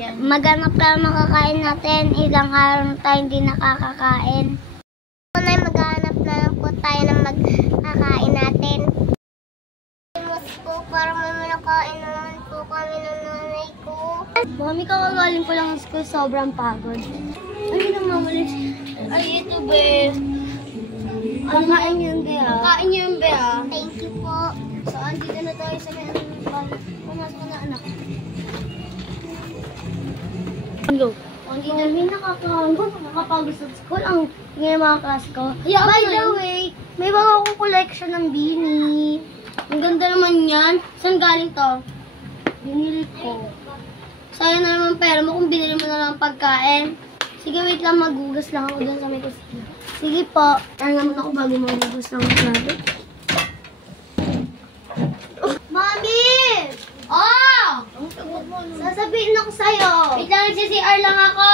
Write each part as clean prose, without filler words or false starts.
Maghanap ka ng makakain natin. Ilang araw na tayo hindi nakakakain. Nay, maghanap na lang po tayo ng magkakain natin. Po, para may manakain naman po kami ng nanay ko. Mami, kakagaling ko lang sa school. Sobrang pagod. Ay, namamalis. Ay, ito, be. Kain yun, be, ha? Kain yun, be, ha? Thank you po. Saan? Dito na tayo sa may pumasok ko na, anak. Hello. Hindi namin nakakapagod sa school. Ang ngayon mga class ko. Yeah, by the way, may bago akong collection ng beanie. Ang ganda naman yan. Saan galing to? Binili ko. Sayang na naman pera mo kung binili mo na lang pagkain. Sige, wait lang. Magugas lang ako dun sa may kusina. Sige po. Kaya naman ako bago magugas lang ako natin. Mami! Oh! Sasabihin ako sa'yo. Wait lang, nagsi-CR lang ako.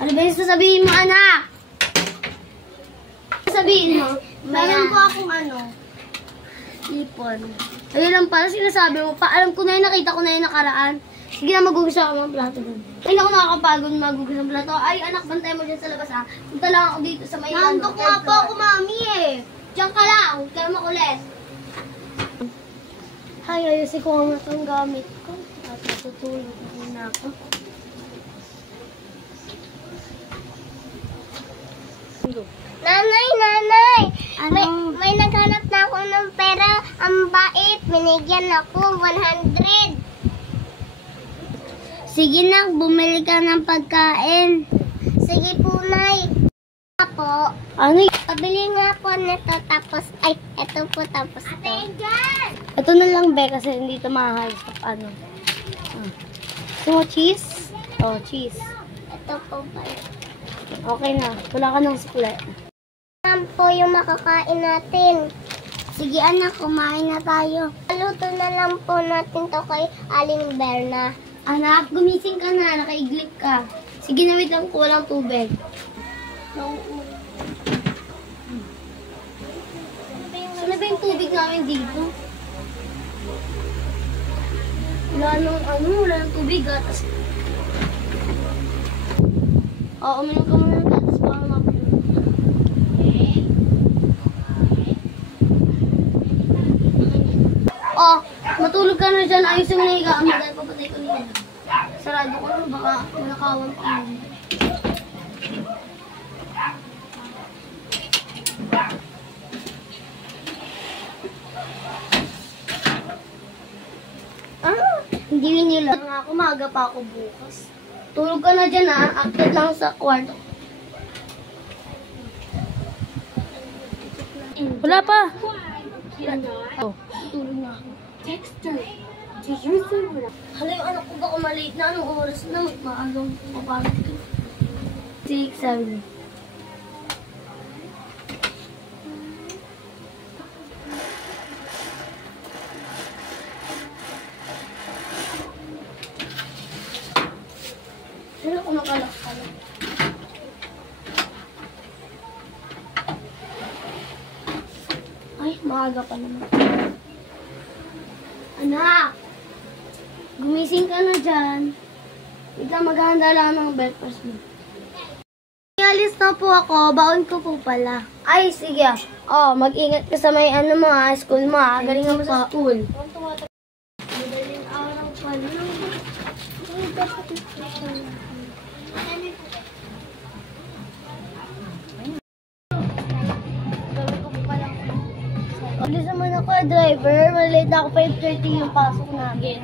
Ano ba yung sasabihin mo, anak? Sasabihin mo? Meron po akong ipon. Ayun lang pala sinasabi mo pa. Alam ko na yun, nakita ko na yun nakaraan. Sige na, magugas ako ng plato doon. Ay, naku, nakakapagod magugas ng plato. Ay, anak, bantay mo dyan sa labas, ha? Punta lang ako dito sa may... Nandok nga po ako, mami, eh. Diyan ka lang, huwag ka na makulit. Hay, ayusin ko nga itong gamit ko. At matutulog na ako. Nanay! May naghanap na ako ng pera. Ang bait. Binigyan ako 100. Sige na, bumili ka ng pagkain. Sige po, Nay. Po. Ano? Pabili nga po nito tapos, ay, eto po tapos ito. Ito na lang, be, kasi hindi ito mahal sa ano. So, cheese? Oh, cheese. Ito po ba? Okay na. Wala ka ng sukle. Yan po yung makakain natin. Sige anak, kumain na tayo. Luto na lang po natin to kay Aling Berna. Anak, gumising ka na. Nakaiglip ka. Sige na, wait lang ko. Walang tubig. Saan ba yung tubig namin dito? Wala nang tubig. Gatas. Oo, uminom ka muna ng gatas para mapulog. Oh, matulog ka na dyan. Ayusin mo na higaan mo dahil papatay ko niya. Sarado ko na, baka manakawan ko na. Hindi nila. Nga ako, maaga pa ako bukas. Tulog ka na dyan, ha? Akit lang sa kwarto. Wala pa. Oh. Tulog na ako. Dexter, do you think wala? Hala, yung anak ko baka malate na. Anong oras na? Maagang papasok ko. 6, 7. Sino ko nakalak-kalak? Ay, maaga pa naman. Anak! Gumising ka na dyan. Ika, maghahanda lang ng breakfast mo. Alis na po ako. Baon ko po pala. Ay, sige. Oh, mag-ingat ka sa may mo, school mo, ha? Galingan mo sa school. Madaling araw pala. Alis naman ako, driver. Malate na ako 5:30 yung pasok namin.